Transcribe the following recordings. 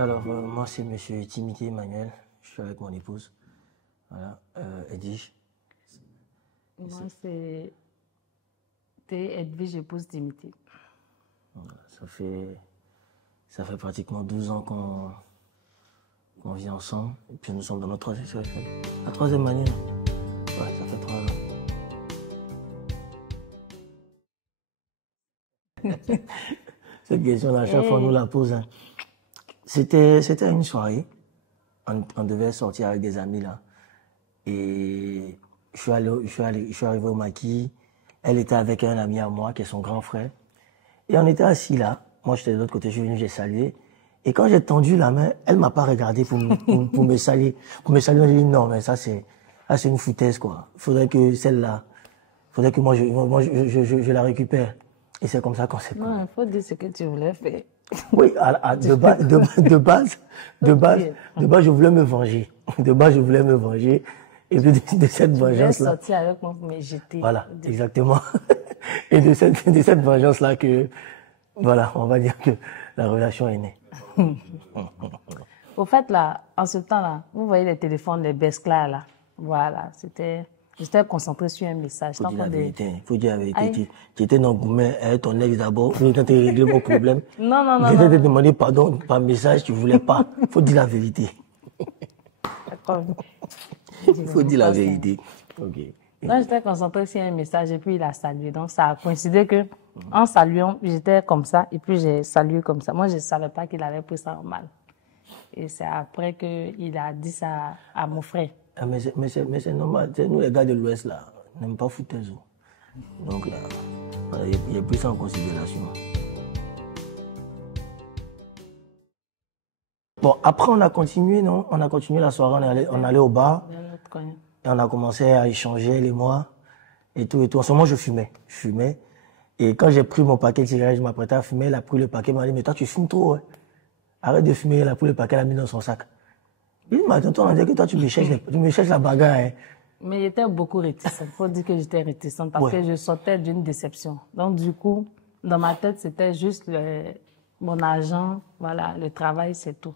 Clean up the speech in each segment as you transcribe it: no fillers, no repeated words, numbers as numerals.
Alors, moi, c'est Monsieur Timothy Emmanuel. Je suis avec mon épouse. Voilà, Edwige. Moi, c'est Edwige, épouse Timothy. Voilà, ça fait pratiquement 12 ans qu'on vit ensemble. Et puis nous sommes dans notre la troisième année. Ouais, ça fait 3 ans. Cette question-là, à chaque fois, on nous la pose. Hein. C'était une soirée. On devait sortir avec des amis là. Et je suis arrivé au maquis. Elle était avec un ami à moi, qui est son grand frère. Et on était assis là. Moi, j'étais de l'autre côté, je suis venu, j'ai salué. Et quand j'ai tendu la main, elle m'a pas regardé pour me saluer. Pour me saluer, j'ai dit non, mais ça c'est une foutaise, quoi. Faudrait que moi je la récupère. Et c'est comme ça qu'on s'est Non, il faut dire ce que tu voulais faire. Oui, de base, je voulais me venger. De base, je voulais me venger. Et puis de cette vengeance-là. Je voulais sortir avec moi pour me jeter. Voilà, exactement. Et de cette vengeance-là que, voilà, on va dire que la relation est née. Au fait, là, en ce temps-là, vous voyez les téléphones, les Bescla, là. Voilà, j'étais concentré sur un message. Faut dire la vérité. Faut dire la vérité. Tu étais dans Goumé avec ton ex d'abord. Quand tu as réglé mon problème. Non. Je t'ai demandé pardon par message, tu voulais pas. Faut dire la vérité. D'accord. Faut dire la vérité. Ok. Moi, j'étais concentré sur un message et puis il a salué. Donc, ça a coïncidé que, en saluant, j'étais comme ça et puis j'ai salué comme ça. Moi, je ne savais pas qu'il avait pris ça en mal. Et c'est après qu'il a dit ça à mon frère. Ah, mais c'est normal. Nous, les gars de l'Ouest, là, on n'aime pas foutre les os. Donc là, voilà, il a pris ça en considération. Bon, après, on a continué, non? On a continué la soirée, on allait au bar. Et on a commencé à échanger, elle et moi. Et tout. En ce moment, je fumais. Et quand j'ai pris mon paquet de cigarettes, je m'apprêtais à fumer. Elle a pris le paquet, elle m'a dit, mais toi, tu fumes trop, hein. Arrête de fumer. Elle a pris le paquet, elle l'a mis dans son sac. Il m'a dit, on a dit que toi, tu me cherches la bagarre, hein. Mais j'étais beaucoup réticente. Il faut dire que j'étais réticente parce que je sortais d'une déception. Donc, du coup, dans ma tête, c'était juste mon argent, voilà, le travail, c'est tout.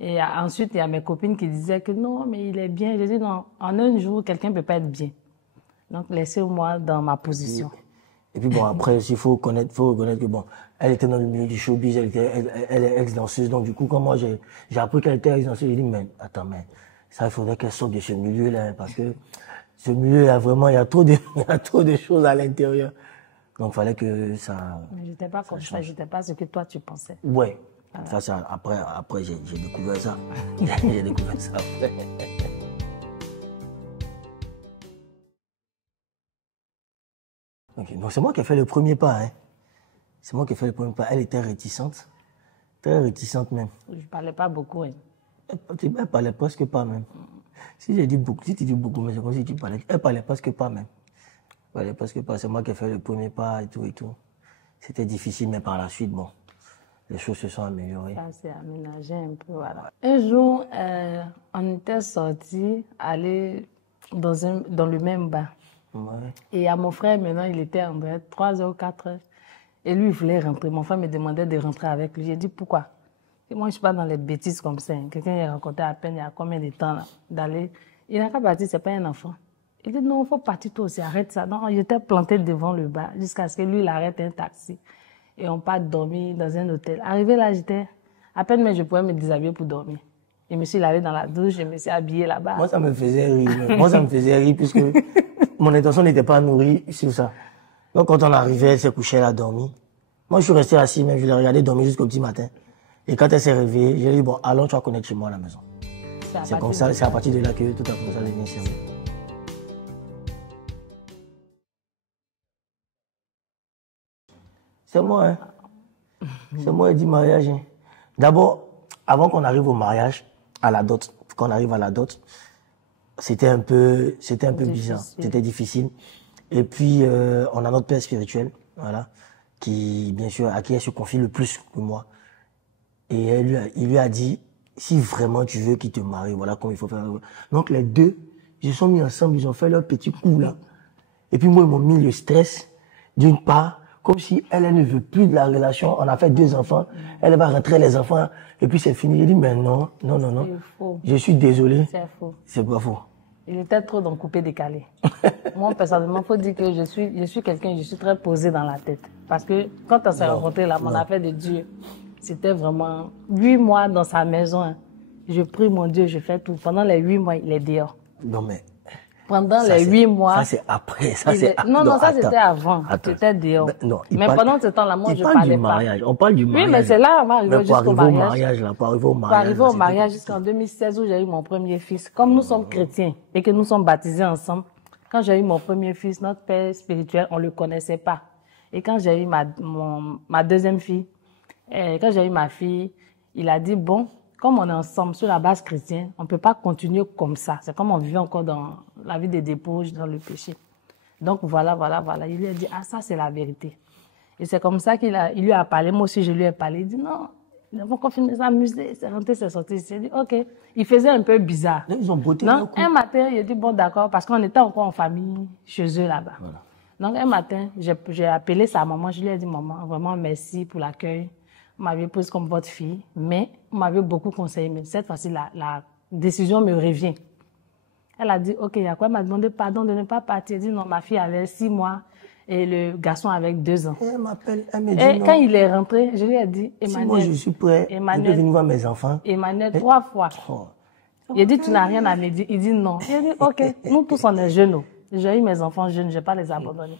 Et ensuite, il y a mes copines qui disaient que non, mais il est bien. J'ai dit non, en un jour, quelqu'un ne peut pas être bien. Donc, laissez-moi dans ma position. Et puis bon, après, il faut reconnaître que bon, elle était dans le milieu du showbiz, elle est ex-danseuse. Donc du coup, quand moi j'ai appris qu'elle était ex-danseuse, j'ai dit, mais attends, mais ça, il faudrait qu'elle sorte de ce milieu-là, hein, parce que ce milieu-là, vraiment, il y a trop de choses à l'intérieur. Donc il fallait que ça... Mais je n'étais pas comme ça, je n'étais pas ce que toi tu pensais. Ouais. Voilà. Ça, après j'ai découvert ça. J'ai découvert ça après. Okay. Donc c'est moi qui ai fait le premier pas, hein. C'est moi qui ai fait le premier pas. Elle était réticente. Très réticente même. Je ne parlais pas beaucoup, hein. Elle parlait presque pas même. Si tu dis beaucoup, mais c'est comme si tu parlais. Elle parlait presque pas même. Elle parlait presque pas. C'est moi qui ai fait le premier pas et tout. C'était difficile, mais par la suite, bon, les choses se sont améliorées. Ça s'est aménagé un peu, voilà. Un jour, on était sortis, aller dans le même bar. Ouais. Et à mon frère, maintenant, il était en 3h ou 4h. Et lui, il voulait rentrer. Mon frère me demandait de rentrer avec lui. J'ai dit, pourquoi? Et moi, je ne suis pas dans les bêtises comme ça. Quelqu'un qui a rencontré à peine il y a combien de temps d'aller. Il n'a qu'à partir, ce n'est pas un enfant. Il dit, non, il faut partir toi aussi, arrête ça. Non, j'étais planté devant le bar jusqu'à ce que lui, il arrête un taxi. Et on part dormir dans un hôtel. Arrivé là, j'étais à peine, mais je pouvais me déshabiller pour dormir. Je me suis lavé dans la douche, je me suis habillée là-bas. Moi, ça me faisait rire. Puisque mon intention n'était pas nourrie sur ça. Donc, quand on arrivait, elle s'est couchée, elle a dormi. Moi, je suis resté assis, mais je l'ai regardé dormir jusqu'au petit matin. Et quand elle s'est réveillée, j'ai dit, bon, allons, tu vas connaître chez moi à la maison. C'est comme ça, c'est à partir de là que tout a commencé à devenir sérieux. C'est moi, hein. C'est moi, elle dit mariage, hein. D'abord, avant qu'on arrive au mariage, à la dot, qu'on arrive à la dot, c'était un peu bizarre, c'était difficile. Et puis, on a notre père spirituel, voilà, qui, bien sûr, à qui elle se confie le plus que moi. Et il lui a dit, si vraiment tu veux qu'il te marie, voilà comment il faut faire. Donc, les deux, ils se sont mis ensemble, ils ont fait leur petit coup, là. Et puis, moi, ils m'ont mis le stress, d'une part, comme si elle ne veut plus de la relation. On a fait 2 enfants, elle va rentrer les enfants, et puis c'est fini. J'ai dit, mais non. C'est faux. Je suis désolé. C'est faux. C'est pas faux. Il était trop dans coupé décalé. Moi, personnellement, faut dire que je suis quelqu'un, je suis très posé dans la tête. Parce que quand on s'est rencontrés là, mon affaire de Dieu, c'était vraiment 8 mois dans sa maison. Hein. Je prie mon Dieu, je fais tout. Pendant les 8 mois, il est dehors. Non, mais. Pendant les 8 mois. Ça, c'est après. Non, ça, c'était avant. C'était dehors. Mais pendant ce temps-là, moi, je parlais pas. On parle du mariage. Oui, mais c'est là, on va arriver jusqu'au mariage. Pour arriver au mariage jusqu'en 2016 où j'ai eu mon premier fils. Comme nous sommes chrétiens et que nous sommes baptisés ensemble, quand j'ai eu mon premier fils, notre père spirituel, on le connaissait pas. Et quand j'ai eu ma deuxième fille, quand j'ai eu ma fille, il a dit, bon, comme on est ensemble sur la base chrétienne, on ne peut pas continuer comme ça. C'est comme on vivait encore dans la vie des débauches, dans le péché. Donc voilà. Il lui a dit, ah ça c'est la vérité. Et c'est comme ça il lui a parlé. Moi aussi je lui ai parlé. Il dit non, ils vont continuer à s'amuser. C'est rentré, c'est sorti. Il s'est dit ok. Il faisait un peu bizarre. Ils ont botté donc un matin, il a dit bon d'accord, parce qu'on était encore en famille chez eux là-bas. Voilà. Donc un matin, j'ai appelé sa maman. Je lui ai dit maman, vraiment merci pour l'accueil. Vous m'avez prise comme votre fille, mais vous m'avez beaucoup conseillé. Mais cette fois-ci, la décision me revient. Elle a dit, ok, il y a quoi? Elle m'a demandé pardon de ne pas partir. Elle dit, non, ma fille avait 6 mois et le garçon avait 2 ans. Elle m'appelle, elle me dit et non. Quand il est rentré, je lui ai dit, Emmanuel. Si moi je suis prêt, je peux venir voir mes enfants. Emmanuel, 3 fois. Oh. Il a dit, tu n'as rien à me dire. Il dit non. Il a dit, ok, nous tous on est jeunes. J'ai eu mes enfants jeunes, je ne vais pas les abandonner.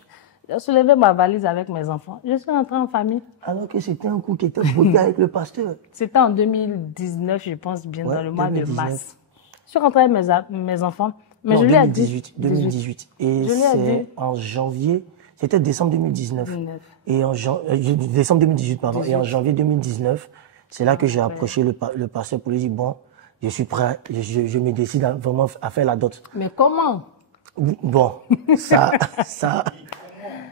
J'ai soulevé ma valise avec mes enfants. Je suis rentrée en famille. Alors que c'était un coup qui était brouillé avec le pasteur. C'était en 2019, je pense bien, dans le mois 2019. De mars. Je suis rentrée avec mes enfants. Mais non, je lui ai dit. 2018. Et c'est en janvier, c'était décembre 2019. Et en décembre 2018, pardon. 18. Et en janvier 2019, c'est là que j'ai approché le pasteur pour lui dire, bon, je suis prêt, je me décide vraiment à faire la dot. Mais comment? Bon, ça.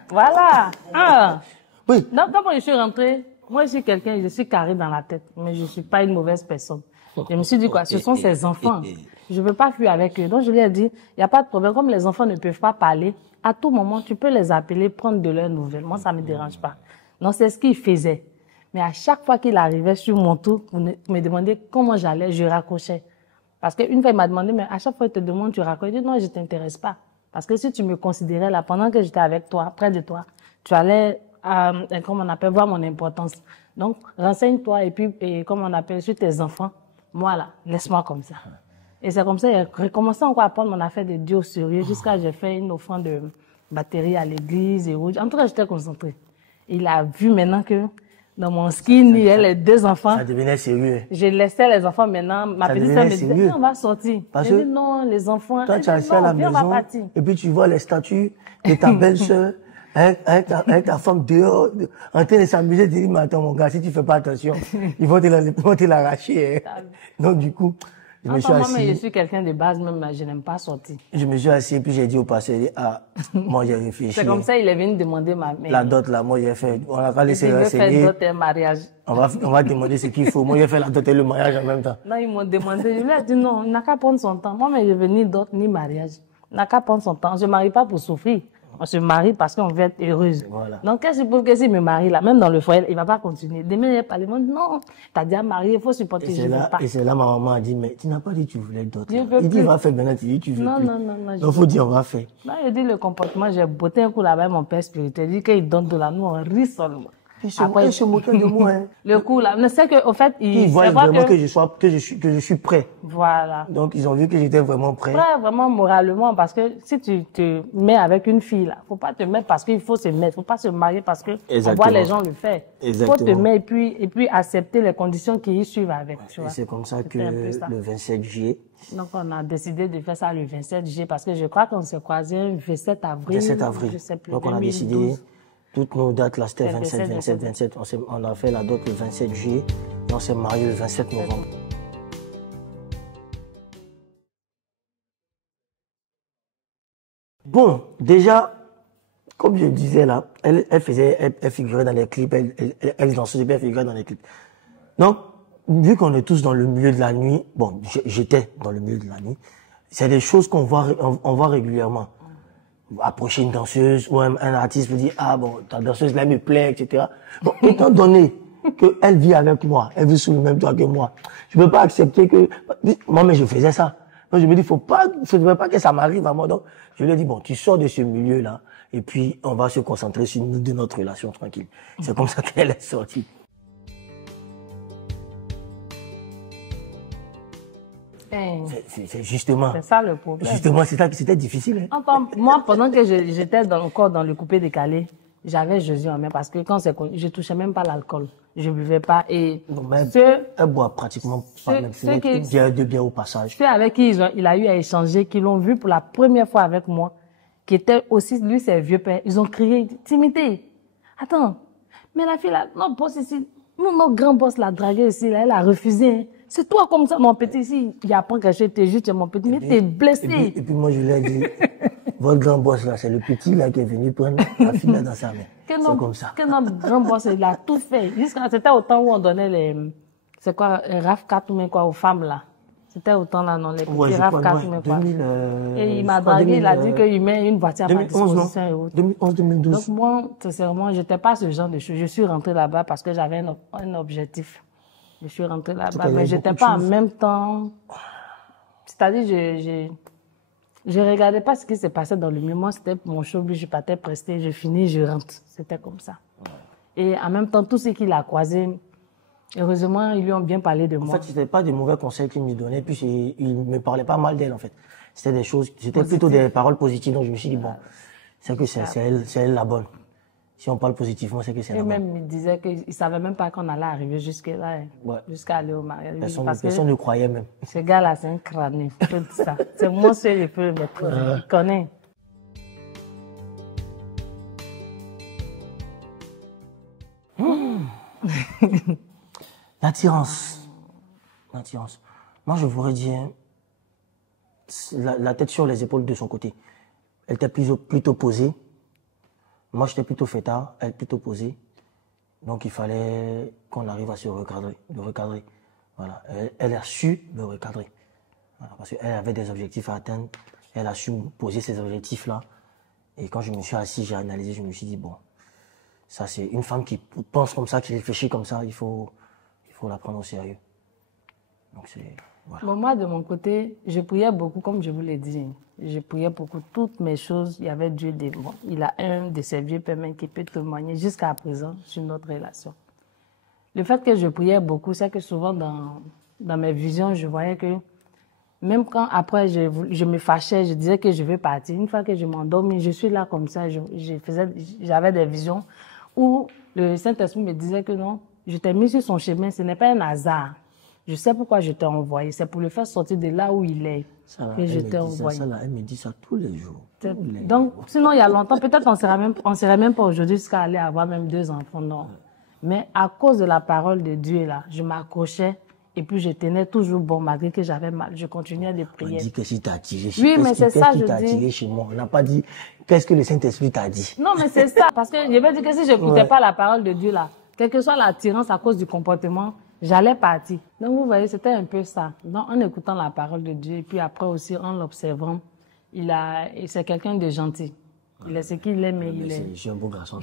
Voilà. Ah. Oui. Donc, quand je suis rentrée, moi, je suis quelqu'un, je suis carré dans la tête, mais je ne suis pas une mauvaise personne. Je me suis dit quoi, ce sont ses enfants. Je ne veux pas fuir avec eux. Donc, je lui ai dit, il n'y a pas de problème. Comme les enfants ne peuvent pas parler, à tout moment, tu peux les appeler, prendre de leurs nouvelles. Moi, ça ne me dérange pas. Donc, c'est ce qu'il faisait. Mais à chaque fois qu'il arrivait sur mon tour, pour me demander comment j'allais, je raccrochais. Parce qu'une fois, il m'a demandé, mais à chaque fois, il te demande, tu raccroches. Je dis, non, je ne t'intéresse pas. Parce que si tu me considérais là, pendant que j'étais avec toi, près de toi, tu allais, comme on appelle, voir mon importance. Donc, renseigne-toi et puis, comme on appelle, sur tes enfants. Moi, là, laisse-moi comme ça. Et c'est comme ça, j'ai recommencé encore à prendre mon affaire de Dieu au sérieux jusqu'à ce que j'ai fait une offrande de batterie à l'église et autres. En tout cas, j'étais concentrée. Il a vu maintenant que dans mon skin, il y a les 2 enfants. Ça devenait sérieux. Je laissais les enfants maintenant. Ma petite sœur me disait, on va sortir. Parce je dis non, les enfants. Toi, tu as assis à la maison et puis tu vois les statues de ta belle-sœur avec ta femme dehors en train de s'amuser. Tu dis, mais attends mon gars, si tu fais pas attention, ils vont te l'arracher. Hein. Donc du coup, je me suis assis. Moi, je suis quelqu'un de base, même je n'aime pas sortir. Je me suis assis et puis j'ai dit au pasteur, moi j'ai réfléchi. C'est comme ça, il est venu demander ma mère. La dot là, moi j'ai fait, on a pas laissé faire dot et mariage. On va demander ce qu'il faut. Moi j'ai fait la dot et le mariage en même temps. Non, ils m'ont demandé, je lui ai dit non, il n'a qu'à prendre son temps. Moi, mais je veux ni dot ni mariage. Il n'a qu'à prendre son temps. On ne se marie pas pour souffrir. On se marie parce qu'on veut être heureuse. Voilà. Donc, qu'est-ce que pour que s'il me marie là, même dans le foyer, il ne va pas continuer. Demain, il va parler, non, tu as déjà marié, il faut supporter. Et c'est là, ma maman a dit, mais tu n'as pas dit que tu voulais d'autres. Il dit, va faire maintenant, tu dis, tu veux plus. Non. Donc, il faut dire, on va faire. Non, il dit le comportement, j'ai botté un coup là-bas, mon père spirituel, il dit qu'il donne de la nous, on rit seulement. Après, il se moquait de moi, hein. Le coup là, mais c'est qu'au fait, ils voient vraiment que je suis prêt. Voilà. Donc, ils ont vu que j'étais vraiment prêt. Prêt, vraiment moralement, parce que si tu te mets avec une fille là, faut pas te mettre parce qu'il faut se mettre, faut pas se marier parce que on voit les gens le faire. Exactement. Faut te mettre et puis accepter les conditions qui y suivent avec, tu vois. Et c'est comme ça que le 27 juillet. Donc, on a décidé de faire ça le 27 juillet parce que je crois qu'on s'est croisés le 27 avril. 27 avril. Je sais plus, donc, 2012. On a décidé. Toutes nos dates, là, c'était 27. On a fait la dot le 27 juillet et on s'est marié le 27 novembre. Bon, déjà, comme je disais là, elle figurait dans les clips, elle dansait bien, elle figurait dans les clips. Donc, vu qu'on est tous dans le milieu de la nuit, bon, j'étais dans le milieu de la nuit, c'est des choses on voit régulièrement. approcher une danseuse ou un artiste me dire ah bon ta danseuse là me plaît, etc. Bon, étant donné qu'elle vit avec moi, elle vit sous le même toit que moi, je peux pas accepter que moi mais je faisais ça. Donc je me dis faudrait pas que ça m'arrive à moi. Donc je lui ai dit bon tu sors de ce milieu là et puis on va se concentrer sur nous de notre relation tranquille. C'est comme ça qu'elle est sortie. C'est justement. C'est ça le problème. Justement, c'était difficile. Hein? Enfin, moi, pendant que j'étais encore dans le coupé décalé, j'avais Jésus en main parce que quand je touchais même pas l'alcool. Je buvais pas et elle boit pratiquement pas même de bien au passage. Ceux avec qui il a eu à échanger, qui l'ont vu pour la première fois avec moi, qui était aussi, lui, ses vieux pères, ils ont crié, Timothée, attends, mais la fille là, notre boss ici, notre grand boss l'a dragué ici, là, elle a refusé. Hein. C'est toi comme ça, mon petit, ici, il apprend que je t'ai juste, mon petit, mais t'es blessé. Et puis moi, je lui ai dit, votre grand boss là, c'est le petit là qui est venu prendre la fille là dans sa main. C'est comme ça. Que notre grand boss, il a tout fait. C'était au temps où on donnait c'est quoi, RAF 4 ou quoi aux femmes là. C'était au temps là, non, les petits RAF 4 ou quoi. Et il m'a dragué, il a dit qu'il met une voiture à ma disposition et autres. 2011-2012. Donc moi, sincèrement, j'étais pas ce genre de choses. Je suis rentrée là-bas parce que j'avais un objectif. Je suis rentrée là-bas, mais j'étais pas en même temps. C'est-à-dire, je regardais pas ce qui s'est passé dans le milieu. Moi, c'était mon showbiz, je partais prester, je finis, je rentre. C'était comme ça. Ouais. Et en même temps, tous ceux qu'il a croisés, heureusement, ils lui ont bien parlé de moi. En fait, c'était pas des mauvais conseils qu'il me donnait, puis il me parlait pas mal d'elle, en fait. C'était des choses, c'était plutôt des paroles positives, donc je me suis dit, bon, c'est que c'est elle la bonne. Si on parle positivement, c'est que c'est la bonne. Et même, il disait qu'il savait même pas qu'on allait arriver jusque-là, ouais. Jusqu'à aller au mariage. Personne ne croyait même. Ce gars-là, c'est un crâne, il faut dire ça. C'est moi seul, il peut le mettre. Il connaît. L'attirance. Moi, je voudrais dire la tête sur les épaules de son côté. Elle était plutôt posée. Moi, j'étais plutôt fêtard, elle plutôt posée. Donc, il fallait qu'on arrive à se recadrer. Voilà. Elle a su me recadrer. Voilà, parce qu'elle avait des objectifs à atteindre. Elle a su poser ces objectifs-là. Et quand je me suis assis, j'ai analysé, je me suis dit, bon, ça, c'est une femme qui pense comme ça, qui réfléchit comme ça, il faut la prendre au sérieux. Donc, voilà. Bon, moi, de mon côté, je priais beaucoup, comme je vous l'ai dit. Je priais beaucoup, toutes mes choses, il y avait Dieu des moi. Il a un de ses vieux pères qui peut témoigner jusqu'à présent sur notre relation. Le fait que je priais beaucoup, c'est que souvent dans mes visions, je voyais que même quand après je me fâchais, je disais que je vais partir. Une fois que je m'endormis, je suis là comme ça, j'avais des visions où le Saint-Esprit me disait que non, je t'ai mis sur son chemin, ce n'est pas un hasard. Je sais pourquoi je t'ai envoyé. C'est pour le faire sortir de là où il est. Que je t'ai envoyé. Elle me dit ça tous les jours. Donc, sinon, il y a longtemps, peut-être on serait même pas aujourd'hui jusqu'à aller avoir même 2 enfants, non. Mais à cause de la parole de Dieu, là, je m'accrochais et puis je tenais toujours bon, malgré que j'avais mal. Je continuais de prier. On dit que si t'as attiré chez moi. Oui, mais c'est ça, je dis. Attiré chez moi. On n'a pas dit qu'est-ce que le Saint-Esprit t'a dit. Non, mais c'est ça. Parce que je vais dire que si je n'écoutais pas la parole de Dieu, là, quelle que soit l'attirance à cause du comportement, j'allais partir. Donc, vous voyez, c'était un peu ça. Donc, en écoutant la parole de Dieu, et puis après aussi, en l'observant, c'est quelqu'un de gentil. Il est ce qu'il est, mais il est... Je suis un beau garçon.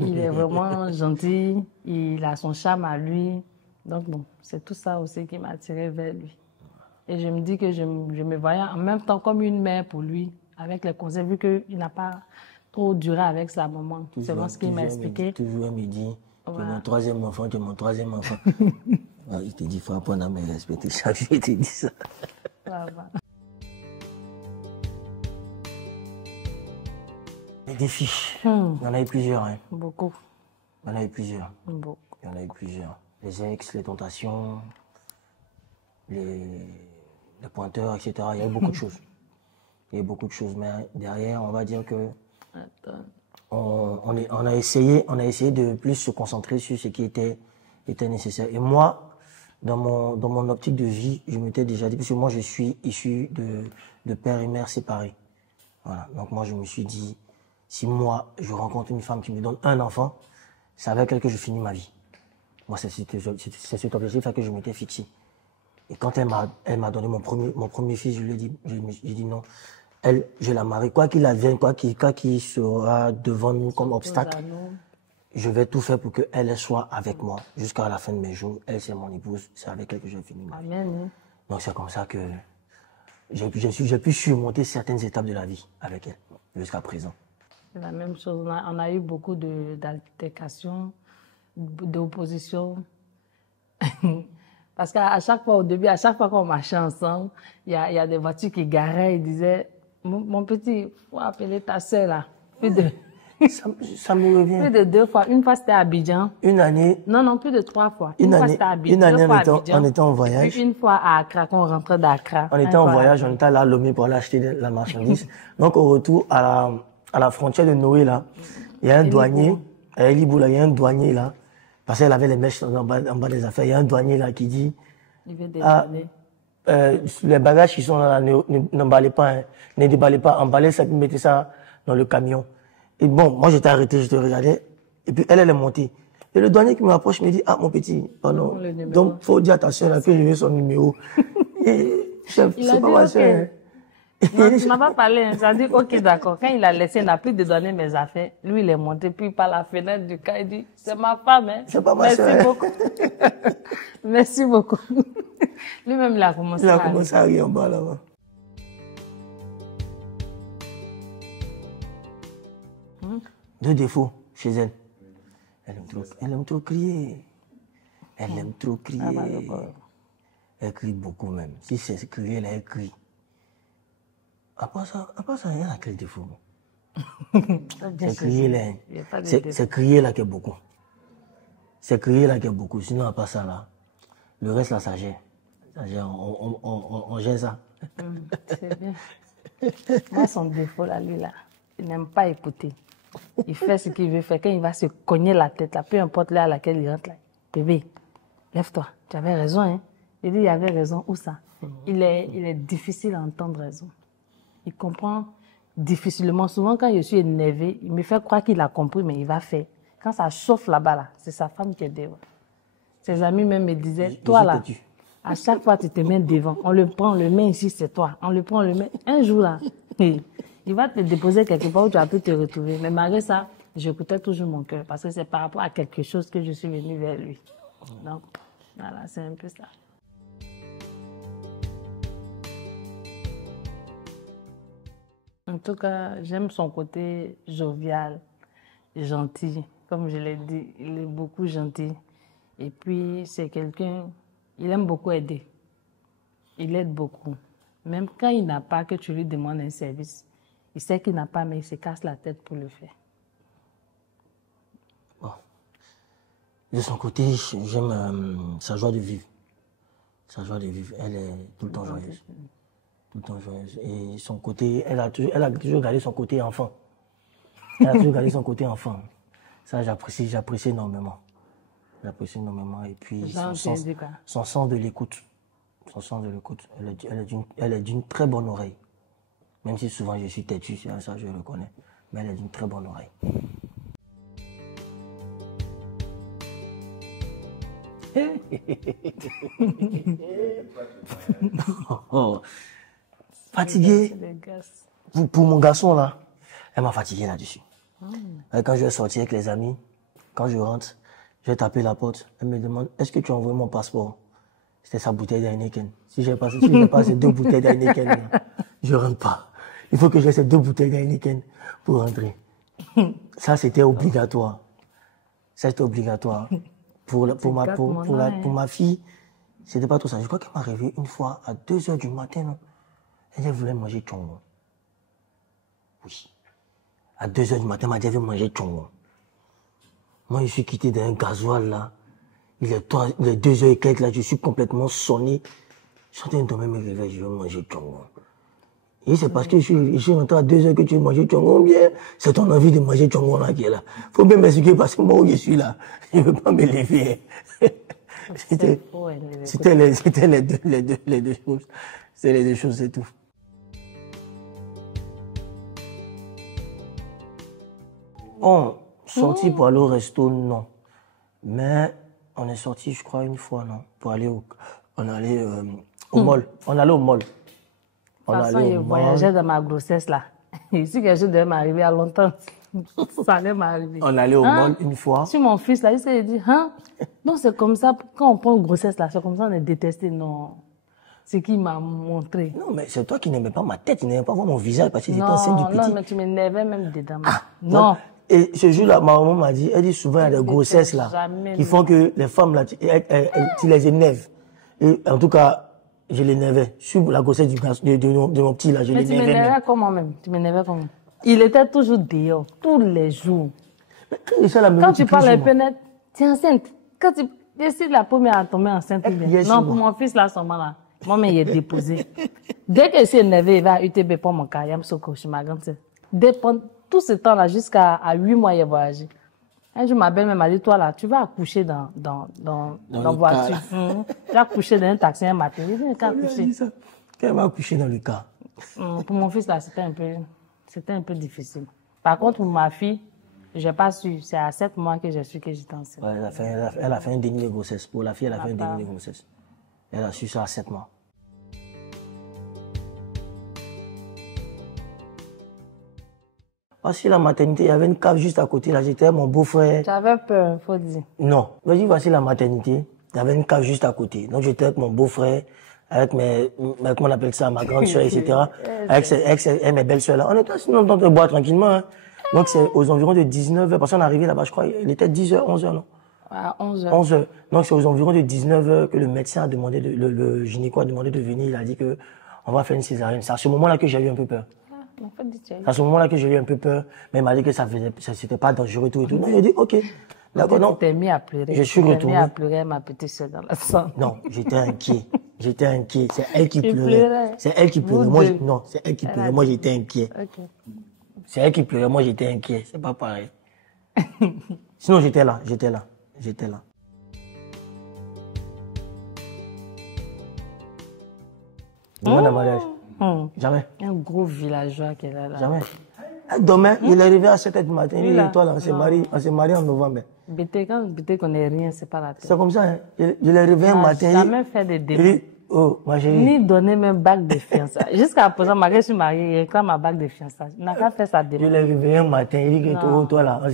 Il est vraiment gentil. Il a son charme à lui. Donc, bon, c'est tout ça aussi qui m'a attiré vers lui. Et je me dis que je me voyais en même temps comme une mère pour lui, avec les conseils, vu qu'il n'a pas trop duré avec sa maman. C'est vraiment ce qu'il m'a expliqué. Toujours à midi. Voilà. Mon troisième enfant. Il te dit, il faut apprendre à me respecter. Chaque jour, il te dit ça. Voilà. Les défis, il y en a eu plusieurs. Hein. Beaucoup. Il y en a eu plusieurs. Beaucoup. Il y en a eu plusieurs. Les ex, les tentations, les pointeurs, etc. Il y a eu beaucoup de choses. Il y a eu beaucoup de choses. Mais derrière, on va dire que... On a essayé de plus se concentrer sur ce qui était nécessaire. Et moi, dans mon optique de vie, je m'étais déjà dit, parce que moi je suis issu de père et mère séparés. Voilà. Donc moi je me suis dit, si moi je rencontre une femme qui me donne un enfant, c'est avec elle que je finis ma vie. Moi c'est cet objectif que je m'étais fixé. Et quand elle m'a donné mon premier fils, j'ai dit non. Elle, je la marie. Quoi qu'il advienne, quoi qu'il sera devant nous comme obstacle, je vais tout faire pour qu'elle soit avec moi jusqu'à la fin de mes jours. Elle, c'est mon épouse. C'est avec elle que je finis ma vie. Amen. Donc, c'est comme ça que j'ai pu surmonter certaines étapes de la vie avec elle jusqu'à présent. C'est la même chose. On a eu beaucoup d'altercations, d'opposition. Parce qu'à chaque fois, au début, à chaque fois qu'on marchait ensemble, il y a des voitures qui garaient. Ils disaient, mon petit, faut appeler ta soeur là. Ça me revient. Plus de 2 fois. Une fois, c'était à Abidjan. Une année. Non, plus de 3 fois. Une fois, c'était à Abidjan. Une année, on était en voyage. Puis une fois à Accra, quand on rentrait d'Accra. On était en voyage, on était allé à Lomé pour aller acheter la marchandise. Donc, au retour, à la frontière de Noé, là, il y a un douanier, à Elibou, là, il y a un douanier, là, parce qu'elle avait les mèches en bas des affaires. Il y a un douanier, là, qui dit, les bagages qui sont là, n'emballez pas, hein, ne déballez pas, emballez ça, puis mettez ça dans le camion. Et bon, moi, j'étais arrêté, je te regardais. Et puis, elle est montée. Et le douanier qui me rapproche me dit, ah, mon petit, pardon. Donc, faut dire à ta soeur, là, que je veux son numéro. Et, chef, c'est pas ma soeur. Non, tu m'as pas parlé, hein. Ça dit, ok, d'accord. Quand il a laissé, il n'a plus de donner mes affaires. Lui, il est monté, puis par la fenêtre du cas, il dit, c'est ma femme, hein. C'est pas ma soeur. Merci beaucoup. Merci beaucoup. Lui-même, il a commencé à rire en bas, là-bas. Deux défauts chez elle. Elle aime trop crier. Elle aime trop crier. Elle crie beaucoup même. Si c'est crier, là, elle crie. À part ça, il y a quel défaut? C'est crier là. C'est crier là qui est beaucoup. C'est crier là qui est beaucoup. Sinon, à part ça là, le reste là, ça gère. On gère ça. C'est bien. Moi, son défaut là, lui là, il n'aime pas écouter. Il fait ce qu'il veut faire. Quand il va se cogner la tête, là, peu importe l'heure à laquelle il rentre, là, bébé, lève-toi. Tu avais raison, hein. Il dit, il avait raison. Où ça? Il est difficile à entendre raison. Il comprend difficilement. Souvent, quand je suis énervée, il me fait croire qu'il a compris, mais il va faire. Quand ça chauffe là-bas, là, c'est sa femme qui est devant. Ses amis même me disaient, toi là, à chaque fois tu te mets devant, on le prend, on le met ici, c'est toi. On le prend, on le met. Un jour là, il va te déposer quelque part où tu vas pu te retrouver. Mais malgré ça, j'écoutais toujours mon cœur parce que c'est par rapport à quelque chose que je suis venue vers lui. Donc, voilà, c'est un peu ça. En tout cas, j'aime son côté jovial, gentil. Comme je l'ai dit, il est beaucoup gentil. Et puis, c'est quelqu'un, il aime beaucoup aider. Il aide beaucoup. Même quand il n'a pas, que tu lui demandes un service, il sait qu'il n'a pas, mais il se casse la tête pour le faire. Bon. De son côté, j'aime sa joie de vivre. Sa joie de vivre, elle est tout le temps joyeuse. Tout le temps joyeuse. Et son côté, elle a toujours gardé son côté enfant. Elle a toujours gardé son côté enfant. Ça, j'apprécie énormément. J'apprécie énormément. Et puis, son sens de l'écoute. Son sens de l'écoute. Elle est d'une très bonne oreille. Même si souvent je suis têtu, ça je le connais. Mais elle est d'une très bonne oreille. Oh. Fatigué. Pour mon garçon là, elle m'a fatigué là-dessus. Quand je vais sortir avec les amis, quand je rentre, je vais taper la porte. Elle me demande, est-ce que tu as envoyé mon passeport? C'était sa bouteille d'Heineken. Si j'ai pas ces 2 bouteilles d'Heineken, là, je rentre pas. Il faut que j'ai ces 2 bouteilles d'Heineken pour rentrer. Ça, c'était obligatoire. Ça, c'était obligatoire. Pour ma fille, c'était pas tout ça. Je crois qu'elle m'a réveillé une fois à 2h du matin. Non? Elle voulait manger tchongo. Oui. À 2h du matin, elle m'a dit, elle veut manger tchongo. Moi, je suis quitté d'un gasoil, là. Il est 2h et quelques, là, je suis complètement sonné. Je suis en train de dormir, me réveiller, je veux manger tchongo. Et c'est parce que je suis rentré à 2h que tu veux manger tchongo, bien, c'est ton envie de manger tchongo, là, qui est là. Faut bien m'expliquer parce que moi, où je suis là, je veux pas me lever. C'était les deux choses. C'est les 2 choses, c'est tout. On sorti pour aller au resto, non. Mais on est sorti, je crois, une fois, non. Pour aller on allait au mall. On allait au mall. toute façon, je voyageais dans ma grossesse là. Et si quelque chose devait m'arriver à longtemps, ça allait m'arriver. On allait au monde une fois. Sur mon fils là, il s'est dit, non, c'est comme ça, quand on prend une grossesse là, c'est comme ça, on est détesté. Non. C'est qui m'a montré. Non, mais c'est toi qui n'aimais pas ma tête, tu n'aimais pas voir mon visage parce que j'étais enceinte du petit. Non, mais tu m'énervais même dedans. Non. Et ce jour-là, ma maman m'a dit, elle dit souvent, il y a des grossesses là, qui font que les femmes là, tu les énerves. Et en tout cas, je l'énervais. Sur la grossesse de mon petit là, je l'énervais. Mais tu m'énervais comment même? Tu m'énervais comment? Il était toujours dehors, tous les jours. Mais quand tu parles un peu net, tu es enceinte. Quand tu décides la première à tomber enceinte, non, pour mon fils là, ce moment-là. Moi-même, il est déposé. Dès qu'il s'est énervé, il va à UTB pour mon cas. Il me soko chez ma grande sœur. Tout ce temps-là, jusqu'à 8 mois, il a voyagé. Un jour, ma belle-mère m'a dit, toi là, tu vas accoucher dans voiture. Tu vas accoucher dans un taxi un matin. Il dit, qu'à accoucher. Quand elle va accoucher dans le car. Pour mon fils là, c'était un peu difficile. Par contre, pour ma fille, j'ai pas su. C'est à 7 mois que j'ai su que j'étais enceinte. Ouais, elle a fait un déni de grossesse. Pour la fille, elle a fait un déni de grossesse. Elle a su ça à 7 mois. Voici la maternité, il y avait une cave juste à côté, là, j'étais mon beau-frère. J'avais peur, faut dire. Non, vas-y, voici la maternité, il y avait une cave juste à côté. Donc j'étais avec mon beau-frère, avec comment on appelle ça, ma grande soeur, etc. avec mes belles-soeurs là. On était assis dans le bois tranquillement, hein. Donc c'est aux environs de 19h, parce qu'on est arrivé là-bas, je crois, il était 10h, 11h, non? À 11h. 11h. Donc c'est aux environs de 19h que le médecin a demandé, le gynéco a demandé de venir, il a dit que on va faire une césarienne. C'est à ce moment-là que j'ai eu un peu peur. C'est à ce moment-là que j'ai eu un peu peur, mais il m'a dit que ça c'était pas dangereux, tout et tout. Non, il a dit, ok. D'accord, non. Tu t'es mis à pleurer. Je suis retourné. Tu t'es mis à pleurer, ma petite soeur dans la salle. Non, j'étais inquiet. J'étais inquiet. C'est elle qui pleurait. C'est elle qui pleurait. Moi, non, c'est elle qui pleurait. Moi, j'étais inquiet. Okay. C'est elle qui pleurait. Moi, j'étais inquiet. C'est pas pareil. Sinon, j'étais là. Demande un mariage. Jamais. Un gros villageois qui est là. Jamais. Demain, il est arrivé à 7h du matin. Il dit, toi là, on s'est marié en novembre. Quand Bété connaît rien, c'est pas la tête. C'est comme ça, hein. Il est arrivé un matin. Jamais fait des débats. Il dit, oh, ma chérie. Ni donner même bague de fiançailles. Jusqu'à présent, malgré que je suis mariée, il réclame ma bague de fiançailles. Il n'a pas fait sa demande. Il est arrivé un matin. Il dit que toi là, on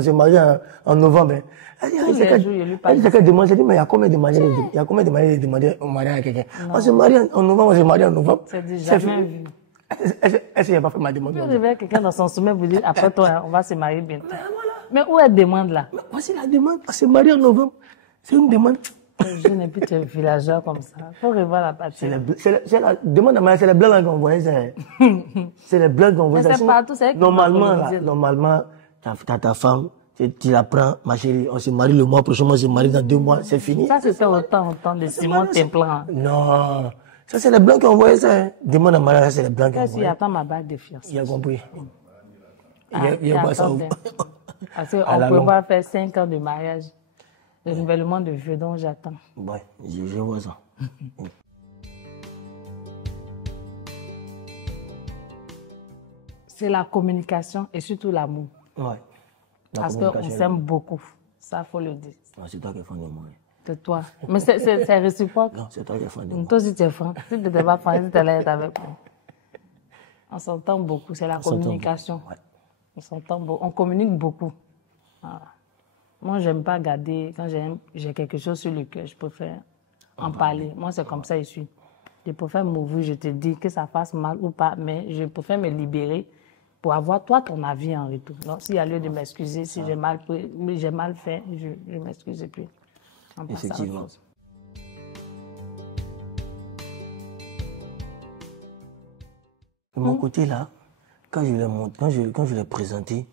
s'est marié en novembre. Elle dit, qu'elle demande, mais il y a combien de manières de demander au mariage à quelqu'un? On s'est marié en novembre, C'est jamais vu. Est-ce qu'il n'a pas fait ma demande? Vous réveillez quelqu'un dans son sommeil, vous dites, après toi, on va se marier bientôt. Mais où elle demande là? Mais voici la demande, on s'est marié en novembre. C'est une demande. Je n'ai plus de villageois comme ça. Il faut revoir la partie. C'est la demande à mariage, c'est les blancs qu'on voit ça. C'est les blancs qu'on voit ça. Mais c'est partout, c'est normalement, t'as ta femme, tu la prends, ma chérie, on se marie le mois prochain, on se marie dans 2 mois, c'est fini. Ça, c'était autant de Simon Templan. Non. Ça, c'est les blancs qui ont envoyé ça. Demande à mariage, c'est les blancs qui ont envoyé. Il attend ma bague de fiançailles. Il a compris. Il a pas ça. Parce qu'on peut pas faire 5 ans de mariage. Le renouvellement de vieux, donc j'attends. Ouais, je vois ça. C'est la communication et surtout l'amour. Ouais. Parce qu'on s'aime beaucoup. Ça, faut le dire. C'est toi qui es fan de moi. C'est toi. Mais c'est réciproque. Non, c'est toi qui es fan de moi. Toi aussi, tu es fan. Si tu n'étais pas fan, tu allais être avec moi. On s'entend beaucoup. C'est la communication. Ouais. On s'entend beaucoup. On communique beaucoup. Voilà. Moi, j'aime pas garder. Quand j'ai quelque chose sur le cœur, je préfère en parler. Moi, c'est comme ça ici. Je préfère m'ouvrir, je te dis que ça fasse mal ou pas, mais je préfère me libérer pour avoir toi ton avis en retour. Donc, s'il y a lieu de m'excuser, si j'ai mal fait, je ne m'excuse plus. Effectivement. De mon côté là, quand je l'ai présenté,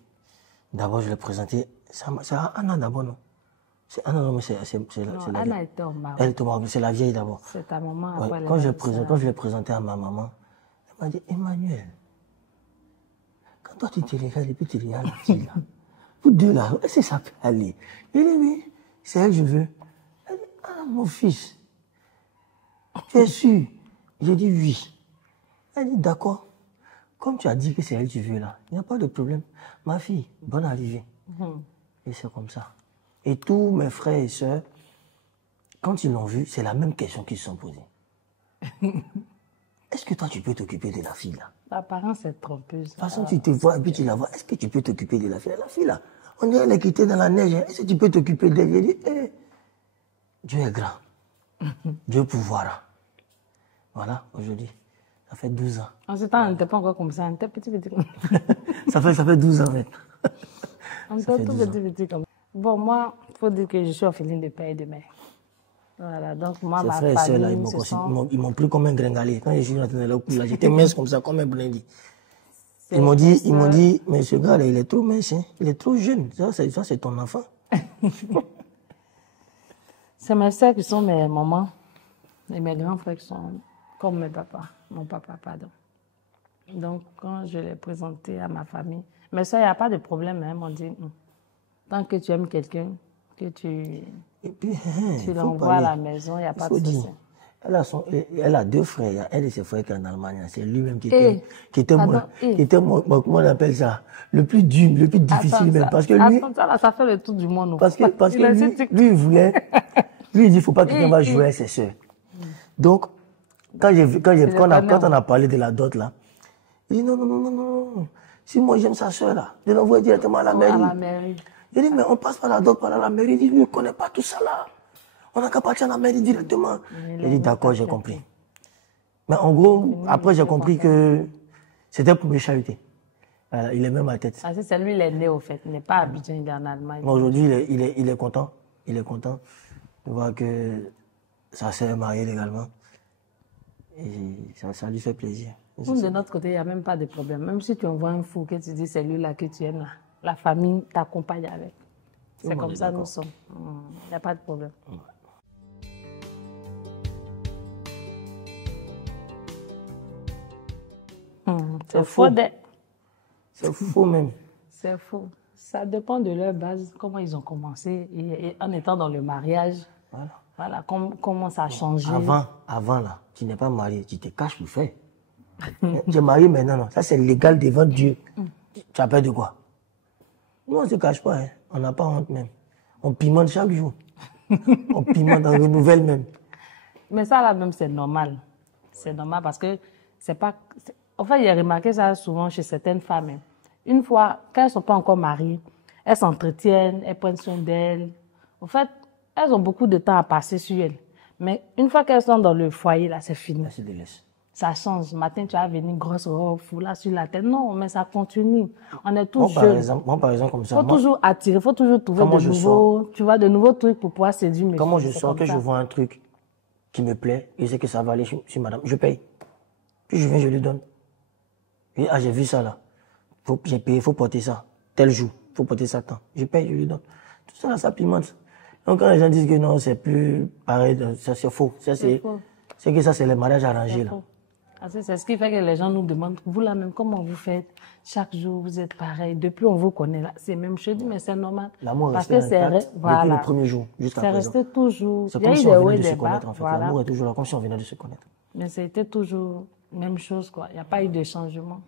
d'abord je l'ai présenté, c'est Anna d'abord, non? C'est Anna, non, mais c'est la Anna était au Maroc. Elle était au Maroc, c'est la vieille d'abord. C'est ta maman après. Quand je l'ai présenté à ma maman, elle m'a dit, Emmanuel, quand toi tu te regardes et puis tu regardes la fille là, vous deux là, est-ce que ça peut aller? Il dit, oui, c'est elle que je veux. Elle dit, ah, mon fils, tu es sûr? J'ai dit oui. Elle dit, d'accord. Comme tu as dit que c'est elle que tu veux là, il n'y a pas de problème. Ma fille, bonne arrivée. Et c'est comme ça. Et tous mes frères et sœurs, quand ils l'ont vu, c'est la même question qu'ils se sont posés. est-ce que toi, tu peux t'occuper de la fille, là? L'apparence est trompeuse. De toute façon, tu te vois et puis tu la vois. Est-ce que tu peux t'occuper de la fille? La fille, là, on dirait elle est quittée dans la neige. Hein. Est-ce que tu peux t'occuper d'elle? J'ai dit, Dieu est grand. Dieu pouvoira. Voilà, aujourd'hui. Ça fait 12 ans. En ce temps, on n'était pas encore comme ça. On était petit. ça fait 12 ans, mec. On était tout petit comme ça. Bon, moi, il faut dire que je suis orpheline de père et de mère. Voilà, donc moi, ma frères et sœurs, là, ils m'ont pris comme un gringalé. Quand je suis rentré dans le couple, là, j'étais mince comme ça, comme un blindé. Ils m'ont dit, mais ce gars-là, il est trop mince, hein. Il est trop jeune. Ça, c'est ton enfant. C'est mes sœurs qui sont mes mamans et mes grands frères qui sont comme mes papas. Mon papa, pardon. Donc, quand je l'ai présenté à ma famille, mes sœurs, il n'y a pas de problème. Hein, m'ont dit, tant que tu aimes quelqu'un, que tu l'envoies à la maison, il n'y a pas de souci. Elle a 2 frères. Il y a elle et ses frères qui sont en Allemagne. C'est lui-même qui était comment on appelle ça? Le plus dur, le plus difficile même. Parce que lui. Ça fait le tour du monde. Parce que lui, il voulait. Lui, il dit, faut pas que quelqu'un va jouer avec ses sœurs. Donc, quand on a parlé de la dot là, il dit non. Si moi j'aime sa sœur là, je l'envoie directement à la mairie. Il dit, mais on passe par la dot, par la mairie. Il dit, lui, il ne connaît pas tout ça là. On n'a qu'à partir à la mairie directement. Il dit, d'accord, j'ai compris. Mais en gros, après, j'ai compris que c'était pour me chahuter. Il est même à tête. Ah, c'est lui, il est né au fait. Il n'est pas habitué, il est en Allemagne. Aujourd'hui, il est content. Il est content de voir que sa sœur est mariée légalement. Et ça lui fait plaisir. Nous, de notre côté, il n'y a même pas de problème. Même si tu envoies un fou, que tu dis c'est lui là que tu aimes là, la famille t'accompagne avec. C'est comme ça nous sommes. Il n'y a pas de problème. C'est faux. C'est faux même. C'est faux. Ça dépend de leur base, comment ils ont commencé. Et en étant dans le mariage, voilà comment ça a changé. Avant là, tu n'es pas marié, tu te caches pour faire. Tu es marié maintenant, non. Ça c'est légal devant Dieu. Tu as peur de quoi? Nous on ne se cache pas, hein. On n'a pas honte même. On pimente chaque jour. On pimente, on renouvelle même. Mais ça là même c'est normal. C'est normal parce que c'est pas... En fait, j'ai remarqué ça souvent chez certaines femmes. Hein. Une fois, quand elles ne sont pas encore mariées, elles s'entretiennent, elles prennent soin d'elles. En fait, elles ont beaucoup de temps à passer sur elles. Mais une fois qu'elles sont dans le foyer, là, c'est fini. Là, c'est délaisse. Ça change. Matin, tu vas venir, grosse robe, foulard sur la tête. Non, mais ça continue. On est tous jeunes. Moi, par exemple, comme ça. Il faut toujours attirer, il faut toujours trouver de nouveaux trucs pour pouvoir séduire mes Comment je sors que je vois un truc qui me plaît, et je sais que ça va aller sur madame, je paye. Puis je viens, je lui donne. Et, j'ai vu ça là. J'ai payé, il faut porter ça. Tel jour, il faut porter ça tant. Je paye, je lui donne. Tout ça là, ça pimente. Donc quand les gens disent que non, c'est plus pareil, ça c'est faux. C'est que ça, c'est les mariages arrangés là. C'est ce qui fait que les gens nous demandent, vous là même, comment vous faites? Chaque jour, vous êtes pareil. Depuis, on vous connaît là. C'est même, je dis, mais c'est normal. L'amour reste intact depuis le premier jour jusqu'à présent. C'est resté toujours. C'est comme si on venait de se connaître en fait. L'amour est toujours là, comme si on venait de se connaître. Mais c'était toujours même chose quoi. Il n'y a pas eu de changement.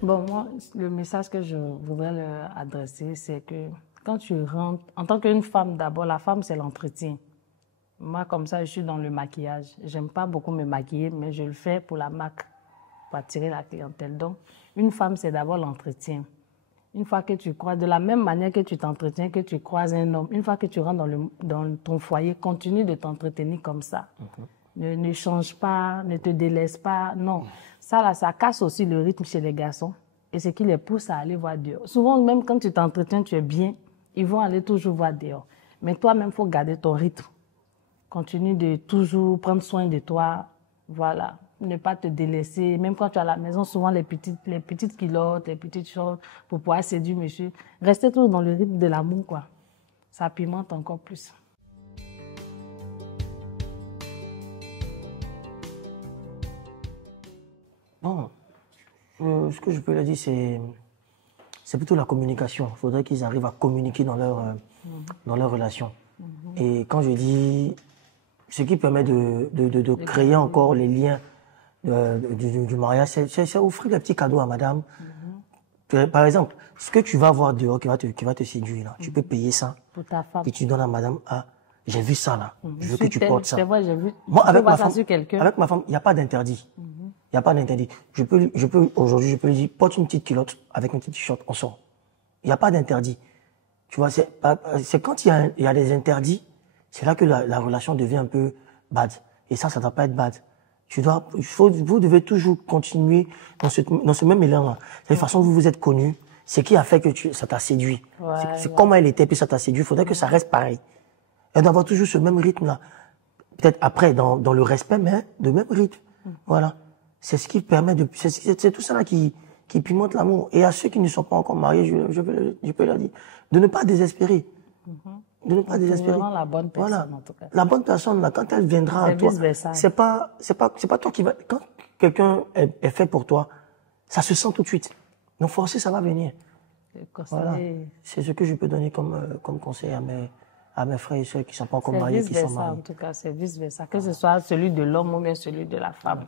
Bon, moi, le message que je voudrais leur adresser, c'est que quand tu rentres, en tant qu'une femme d'abord, la femme c'est l'entretien. Moi, comme ça, je suis dans le maquillage. J'aime pas beaucoup me maquiller, mais je le fais pour la marque, pour attirer la clientèle. Donc, une femme, c'est d'abord l'entretien. Une fois que tu croises, de la même manière que tu t'entretiens, que tu croises un homme, une fois que tu rentres dans ton foyer, continue de t'entretenir comme ça. Ne change pas, ne te délaisse pas, non. Ça, là, ça casse aussi le rythme chez les garçons et ce qui les pousse à aller voir dehors. Souvent, même quand tu t'entretiens, tu es bien, ils vont aller toujours voir dehors. Mais toi-même, il faut garder ton rythme. Continue de toujours prendre soin de toi, voilà. Ne pas te délaisser, même quand tu es à la maison, souvent les petites culottes, les petites choses pour pouvoir séduire monsieur. Restez toujours dans le rythme de l'amour, quoi. Ça pimente encore plus. Bon, ce que je peux leur dire, c'est plutôt la communication. Il faudrait qu'ils arrivent à communiquer dans leur relation. Et quand je dis ce qui permet de créer encore les liens du mariage, c'est offrir des petits cadeaux à madame. Par exemple, ce que tu vas voir dehors qui va te séduire, là, tu peux payer ça. Pour ta femme. Et tu donnes à madame, j'ai vu ça là. Je veux que tu portes ça. C'est vrai, j'ai vu. Moi, avec ma femme, il n'y a pas d'interdit. Il n'y a pas d'interdit. Aujourd'hui, je peux lui dire, porte une petite culotte avec un petit t-shirt, on sort. Il n'y a pas d'interdit. Tu vois, c'est quand il y a des interdits, c'est là que la relation devient un peu bad. Et ça doit pas être bad. Vous devez toujours continuer dans ce même élan-là. De toute façon, vous vous êtes connus. C'est qui a fait que ça t'a séduit. Ouais, c'est comment elle était, puis ça t'a séduit. Il faudrait que ça reste pareil. Et d'avoir toujours ce même rythme-là. Peut-être après, dans le respect, mais de même rythme. Voilà. C'est ce qui permet c'est tout ça là qui pimente l'amour. Et à ceux qui ne sont pas encore mariés, je peux leur dire, de ne pas désespérer. De ne pas désespérer. La bonne personne, voilà. en tout cas. La bonne personne, là, quand elle viendra à toi, c'est pas toi qui va, quand quelqu'un est fait pour toi, ça se sent tout de suite. Donc, forcément, ça va venir. Voilà. C'est ce que je peux donner comme conseil à mes frères et sœurs qui sont pas encore mariés, qui sont mariés. En tout cas, c'est vice versa. Que ce soit celui de l'homme ou bien celui de la femme.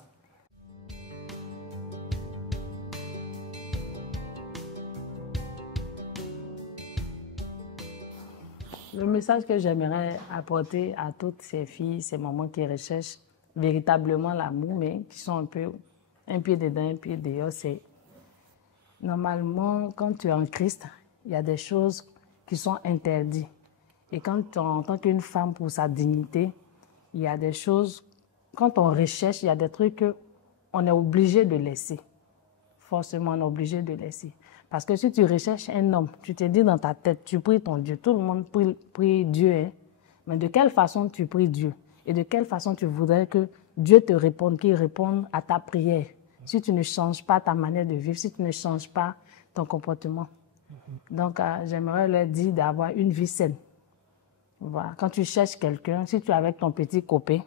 Le message que j'aimerais apporter à toutes ces filles, ces mamans qui recherchent véritablement l'amour, mais qui sont un peu un pied dedans, un pied dehors, c'est normalement, quand tu es en Christ, il y a des choses qui sont interdites. Et quand en tant qu'une femme pour sa dignité, il y a des choses, quand on recherche, il y a des trucs qu'on est obligé de laisser. Forcément, on est obligé de laisser. Parce que si tu recherches un homme, tu te dis dans ta tête, tu pries ton Dieu. Tout le monde prie Dieu, hein? Mais de quelle façon tu pries Dieu? Et de quelle façon tu voudrais que Dieu te réponde, qu'il réponde à ta prière? Si tu ne changes pas ta manière de vivre, si tu ne changes pas ton comportement. Donc, j'aimerais leur dire d'avoir une vie saine. Voilà. Quand tu cherches quelqu'un, si tu es avec ton petit copain,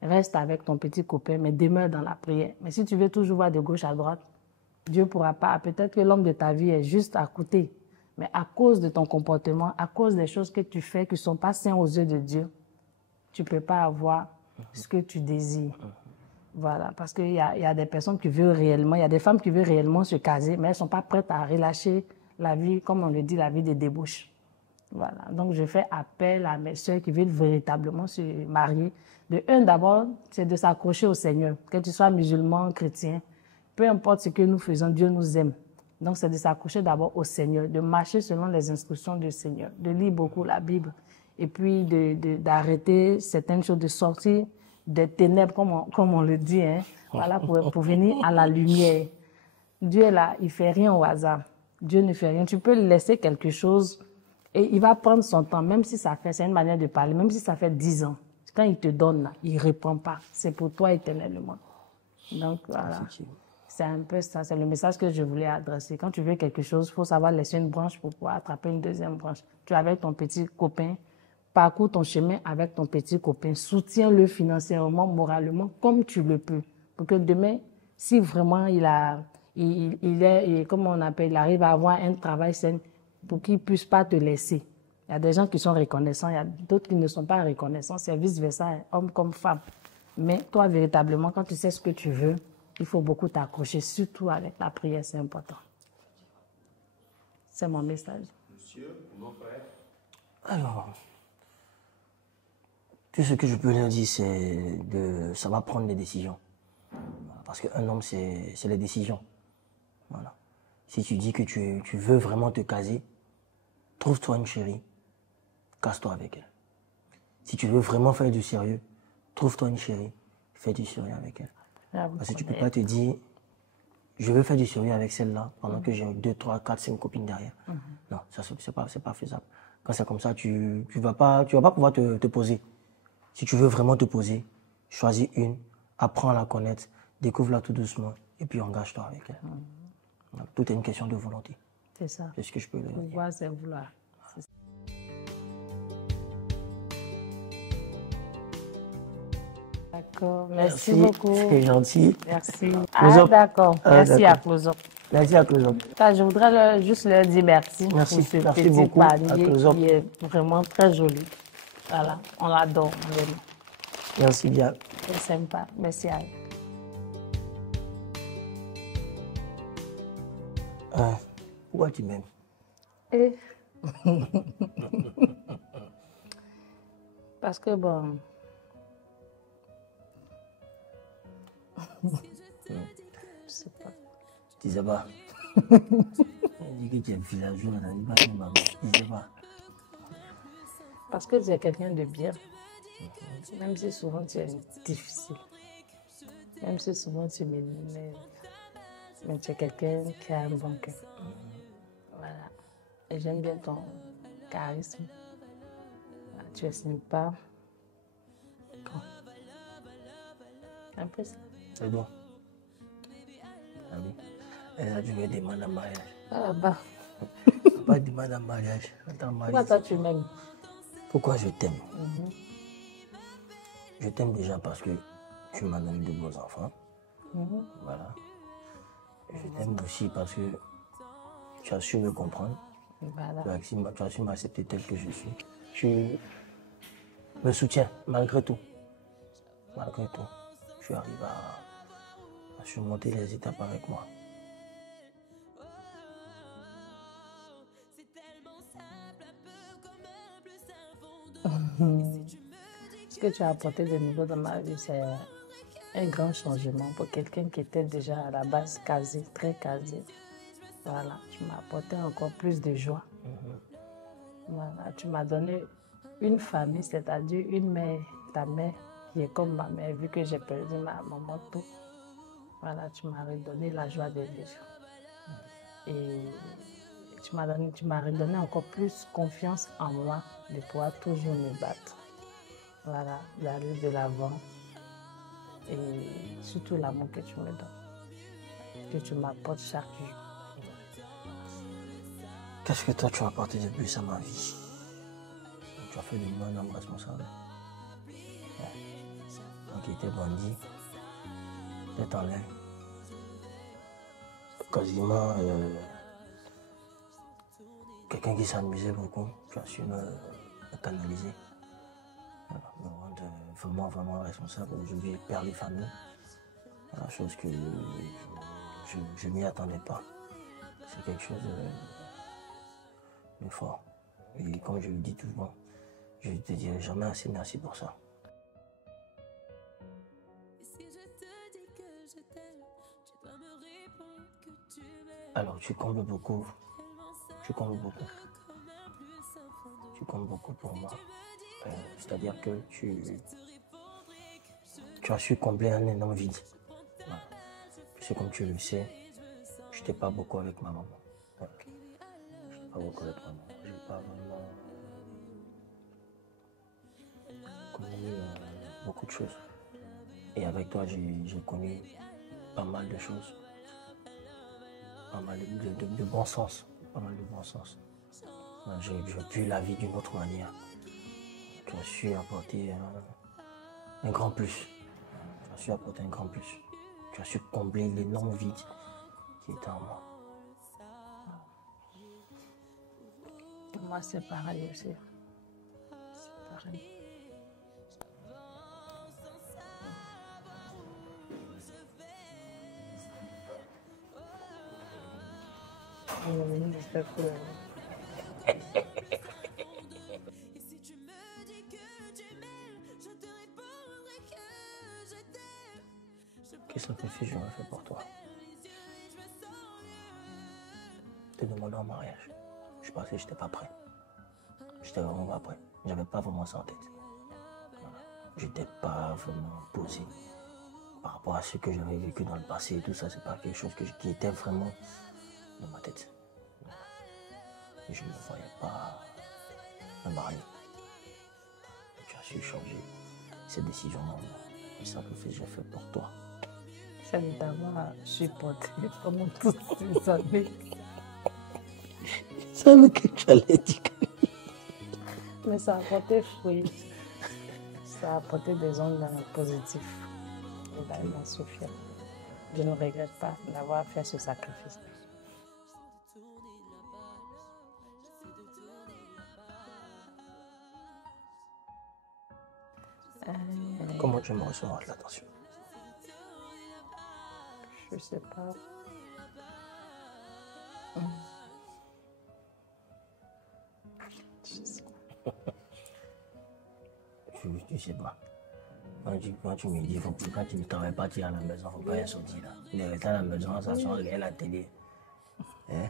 reste avec ton petit copain, mais demeure dans la prière. Mais si tu veux toujours voir de gauche à droite, Dieu ne pourra pas. Peut-être que l'homme de ta vie est juste à côté. Mais à cause de ton comportement, à cause des choses que tu fais qui ne sont pas saines aux yeux de Dieu, tu ne peux pas avoir ce que tu désires. Voilà, parce qu'il y a des personnes qui veulent réellement, il y a des femmes qui veulent réellement se caser, mais elles ne sont pas prêtes à relâcher la vie, comme on le dit, la vie de débauche. Voilà, donc je fais appel à mes soeurs qui veulent véritablement se marier. D'abord, c'est de s'accrocher au Seigneur, que tu sois musulman, chrétien, peu importe ce que nous faisons, Dieu nous aime. Donc, c'est de s'accrocher d'abord au Seigneur, de marcher selon les instructions du Seigneur, de lire beaucoup la Bible, et puis d'arrêter certaines choses, de sortir des ténèbres, comme on le dit, hein, voilà, pour venir à la lumière. Dieu est là, il ne fait rien au hasard. Dieu ne fait rien. Tu peux laisser quelque chose et il va prendre son temps, même si c'est une manière de parler, même si ça fait 10 ans. Quand il te donne, là, il ne répond pas. C'est pour toi éternellement. Donc, voilà. C'est un peu ça, c'est le message que je voulais adresser. Quand tu veux quelque chose, il faut savoir laisser une branche pour pouvoir attraper une deuxième branche. Tu es avec ton petit copain, parcours ton chemin avec ton petit copain, soutiens-le financièrement, moralement, comme tu le peux. Pour que demain, si vraiment il arrive à avoir un travail sain, pour qu'il ne puisse pas te laisser. Il y a des gens qui sont reconnaissants, il y a d'autres qui ne sont pas reconnaissants, c'est vice-versa, homme comme femme. Mais toi, véritablement, quand tu sais ce que tu veux, il faut beaucoup t'accrocher, surtout avec la prière, c'est important. C'est mon message. Monsieur, mon frère. Alors, tout ce que je peux leur dire, c'est de savoir prendre des décisions. Parce qu'un homme, c'est les décisions. Voilà. Si tu dis que tu veux vraiment te caser, trouve-toi une chérie, casse-toi avec elle. Si tu veux vraiment faire du sérieux, trouve-toi une chérie, fais du sérieux avec elle. Parce que tu ne peux pas te dire, je veux faire du sérieux avec celle-là pendant que j'ai 2, 3, 4, 5 copines derrière. Non, ça c'est pas faisable. Quand c'est comme ça, tu vas pas pouvoir te poser. Si tu veux vraiment te poser, choisis une, apprends à la connaître, découvre-la tout doucement et puis engage-toi avec elle. Donc, tout est une question de volonté. C'est ça. C'est ce que je peux dire. Pouvoir, c'est vouloir. D'accord, merci beaucoup. C'est gentil. Merci. Ah, d'accord. Merci à Close-Up. Merci à Close-Up. Je voudrais juste leur dire merci. Merci, pour ce merci petit beaucoup panier à Close-Up. qui est vraiment très joli. Voilà, on l'adore. Merci bien. C'est sympa. Merci à vous. Pourquoi tu m'aimes? Parce que bon, je sais pas. Tu disais pas. Il dit que tu es villageois, on a dit pas que maman. Tu disais pas. Parce que tu es quelqu'un de bien. Même si souvent tu es difficile. Même si souvent tu m'énerves. Mais tu es quelqu'un qui a un bon cœur. Voilà. Et j'aime bien ton charisme. Voilà, tu es sympa. Bon. Un peu ça. C'est bon. Ah oui. Et là, tu me demandes un mariage. Ah bah. Pas de demande en mariage. Attends, Pourquoi toi tu m'aimes? Pourquoi je t'aime? Je t'aime déjà parce que tu m'as donné de beaux enfants. Voilà. Je t'aime aussi parce que tu as su me comprendre. Voilà. Tu as su m'accepter tel que je suis. Tu me soutiens malgré tout. Malgré tout. Tu arrives à surmonter les étapes avec moi. Ce que tu as apporté de nouveau dans ma vie, c'est un grand changement pour quelqu'un qui était déjà à la base casé, très casé. Voilà, tu m'as apporté encore plus de joie. Voilà, tu m'as donné une famille, c'est-à-dire une mère, ta mère, qui est comme ma mère, vu que j'ai perdu ma maman tout. Voilà, tu m'as redonné la joie de vivre. Et tu m'as redonné encore plus confiance en moi, de pouvoir toujours me battre. Voilà, d'aller de l'avant. Et surtout l'amour que tu me donnes, que tu m'apportes chaque jour. Qu'est-ce que toi tu as apporté de plus à ma vie? Tu as fait de moi un homme responsable. Toi qui étais bandit, tête en l'air. Quasiment quelqu'un qui s'amusait beaucoup. Tu as su me canaliser. Voilà, me rendre vraiment responsable. Aujourd'hui, père de famille. La chose que je m'y attendais pas. C'est quelque chose de fort. Et comme je le dis toujours, je ne te dirai jamais assez merci pour ça. Alors tu combles beaucoup. Tu combles beaucoup. Tu comptes beaucoup pour moi. C'est-à-dire que tu as su combler un énorme vide. Voilà. Puisque comme tu le sais, je n'étais pas beaucoup avec ma maman. Donc, je n'étais pas beaucoup avec ma maman. Je n'ai pas vraiment connu beaucoup de choses. Et avec toi, j'ai connu pas mal de choses. Pas mal de bon sens. Pas mal de bon sens. J'ai vu la vie d'une autre manière. Tu as su apporter un grand plus. Tu as su apporter un grand plus. Tu as su combler l'énorme vide qui était en moi. Pour moi, c'est pareil aussi. C'est pareil. Quel sacrifice j'aurais fait pour toi? Te demander en mariage. Je pensais que je n'étais pas prêt. J'étais vraiment pas prêt. J'avais pas vraiment ça en tête. Voilà. J'étais pas vraiment posé. Par rapport à ce que j'avais vécu dans le passé et tout ça, c'est pas quelque chose qui était vraiment dans ma tête. Et je ne me voyais pas me marier. Et tu as su changer cette décision-là. Le sacrifice que j'ai fait pour toi. Ça de t'avoir supporté pendant toutes ces années. Je savais que tu allais dire. Mais ça a apporté fruit. Ça a apporté des ondes positifs. Et là, j'en suis fière. Je ne regrette pas d'avoir fait ce sacrifice. Comment tu me recevoir de l'attention? Je sais pas. Je tu sais pas. Quand tu me dis, quand tu ne travailles pas, tu es à la maison, il ne faut pas y sortir là. Il est resté à la maison, s'asseoir, regarder la télé. Hein?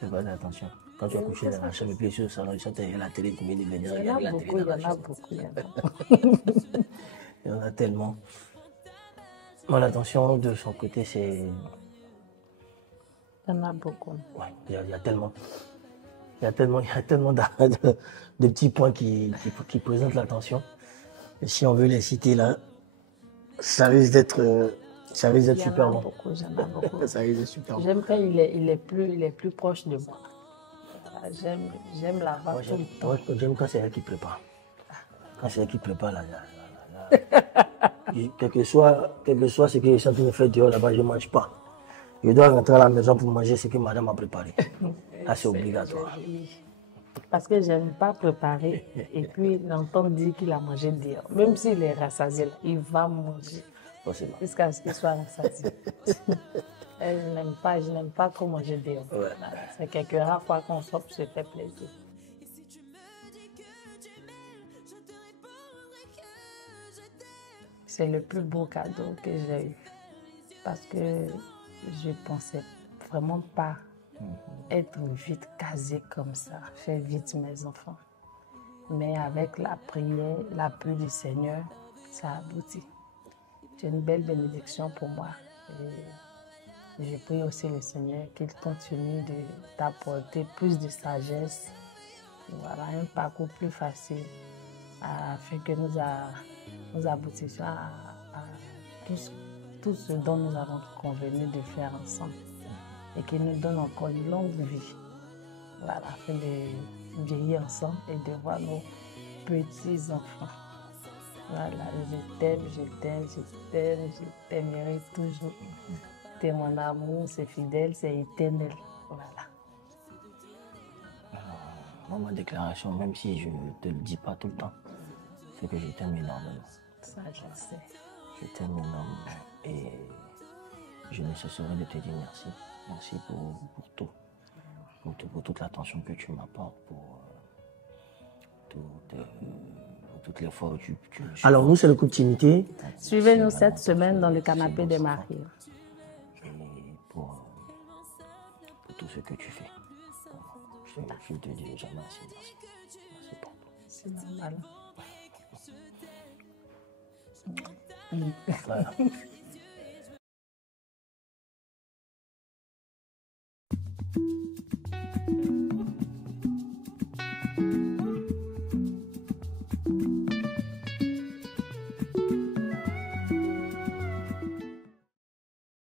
Fais pas attention. Quand tu as couché dans la chambre et puis sur le salon, tu regardes la télé, tu me dis de venir regarder la télé dans la chambre. Il y en a beaucoup. Il y en a tellement. Moi, l'attention de son côté, c'est... Il y en a beaucoup. Ouais, il y a tellement... Il y a tellement de petits points qui présentent l'attention. Et si on veut les citer là, ça risque d'être super bon. J'en ai beaucoup. Ça risque d'être super bon. J'aime quand il est plus proche de moi. J'aime la voir tout le temps. Moi, j'aime quand c'est elle qui prépare. Quand c'est elle qui prépare, là. Quel que soit ce que je suis en train de faire dehors là-bas, je ne mange pas. Je dois rentrer à la maison pour manger ce que madame a préparé. Là, c'est obligatoire. Parce que je n'aime pas préparer et puis l'entendre dire qu'il a mangé dehors. Même s'il est rassasié, il va manger jusqu'à ce qu'il soit rassasié. Je n'aime pas trop manger dehors. Ouais. C'est quelques rares fois qu'on sort pour se faire plaisir. C'est le plus beau cadeau que j'ai eu. Parce que je ne pensais vraiment pas être vite casée comme ça, faire vite mes enfants. Mais avec la prière, l'appui du Seigneur, ça a abouti. C'est une belle bénédiction pour moi. Et je prie aussi le Seigneur qu'il continue d'apporter plus de sagesse, voilà, un parcours plus facile, afin que nous aboutissions à tout ce dont nous avons convenu de faire ensemble. Et qu'il nous donne encore une longue vie, voilà, afin de vieillir ensemble et de voir nos petits-enfants. Voilà, je t'aimerai toujours. T'es mon amour, c'est fidèle, c'est éternel. Voilà. Ma déclaration, même si je ne te le dis pas tout le temps, c'est que je t'aime énormément. Ça, je sais. Je t'aime énormément et je ne cesserai de te dire merci. Merci pour tout. Pour toute l'attention que tu m'apportes, pour toutes les fois où tu Alors, nous, c'est le couple Timité. Suivez-nous cette semaine dans le canapé des mariés. Et pour tout ce que tu fais. Je te dis déjà merci. Merci pour tout. C'est normal. Voilà.